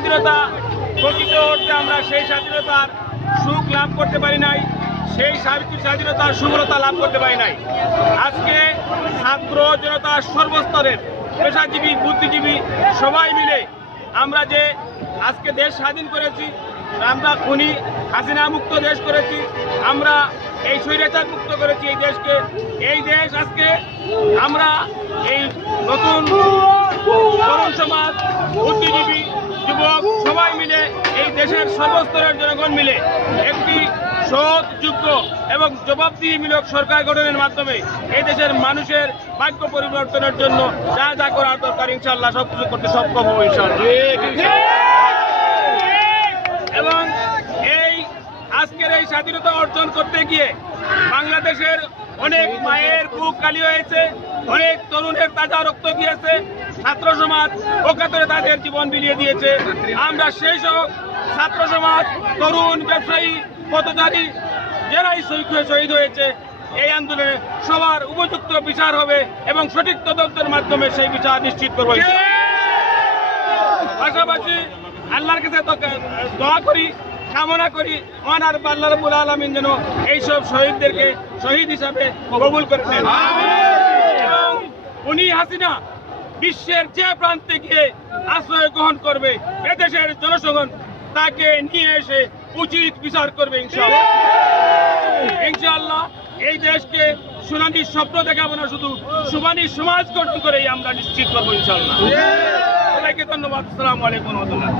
স্বাধীনতা প্রকৃত অর্থে আমরা সেই স্বাধীনতার সুখ লাভ করতে পারি নাই, সেই স্বাধী- স্বাধীনতার সুবলতা লাভ করতে পারি নাই। আজকে ছাত্র জনতা সর্বস্তরের পেশাজীবী, বুদ্ধিজীবী সবাই মিলে আমরা যে আজকে দেশ স্বাধীন করেছি, আমরা খুনি হাসিনা মুক্ত দেশ করেছি, আমরা এই স্বৈরাচার মুক্ত করেছি এই দেশকে। এই দেশ আজকে আমরা এই নতুন সমাজ, বুদ্ধিজীবী দেশের সর্বস্তরের জনগণ মিলে একটি সৎ যোগ্য এবং জবাবদিহিমূলক সরকার গঠনের মাধ্যমে এই দেশের মানুষের ভাগ্য পরিবর্তনের জন্য যা যা করার দরকার ইনশাল্লাহ সব কিছু করতে সক্ষম হব ইনশাল্লাহ এবং এই আজকের এই স্বাধীনতা অর্জন করতে গিয়ে বাংলাদেশের অনেক মায়ের বুক কালি হয়েছে অনেক তরুণের তাজা রক্ত দিয়েছে ছাত্র সমাজ অকাতরে তাদের জীবন বিলিয়ে দিয়েছে। আমরা সেই সব ছাত্র সমাজ, তরুণ, ব্যবসায়ী পথচারী যারাই শহীদ হয়েছে, এই আন্দোলনে সবার উপযুক্ত বিচার হবে এবং সঠিক তদন্তের মাধ্যমে সেই বিচার নিশ্চিত করব পাশাপাশি আল্লাহর কাছে দোয়া করি, কামনা করি মহান আর রবুল আলমিন যেন এইসব শহীদদেরকে শহীদ হিসাবে কবুল করে নেন। এবং উনি হাসিনা বিশ্বের যে প্রান্তে গিয়ে আশ্রয় গ্রহণ করবে, এদেশের জনসাধারণ তাকে নিয়ে এসে উচিত বিচার করবে ইনশাল্লাহ ইনশাল্লাহ এই দেশকে সুনানির স্বপ্ন দেখাবো না শুধু সুবানির সমাজ গঠন করেই আমরা নিশ্চিত করব ইনশাআল্লাহ। সবাইকে ধন্যবাদ। আসসালামু আলাইকুম রহমতুল্লাহ।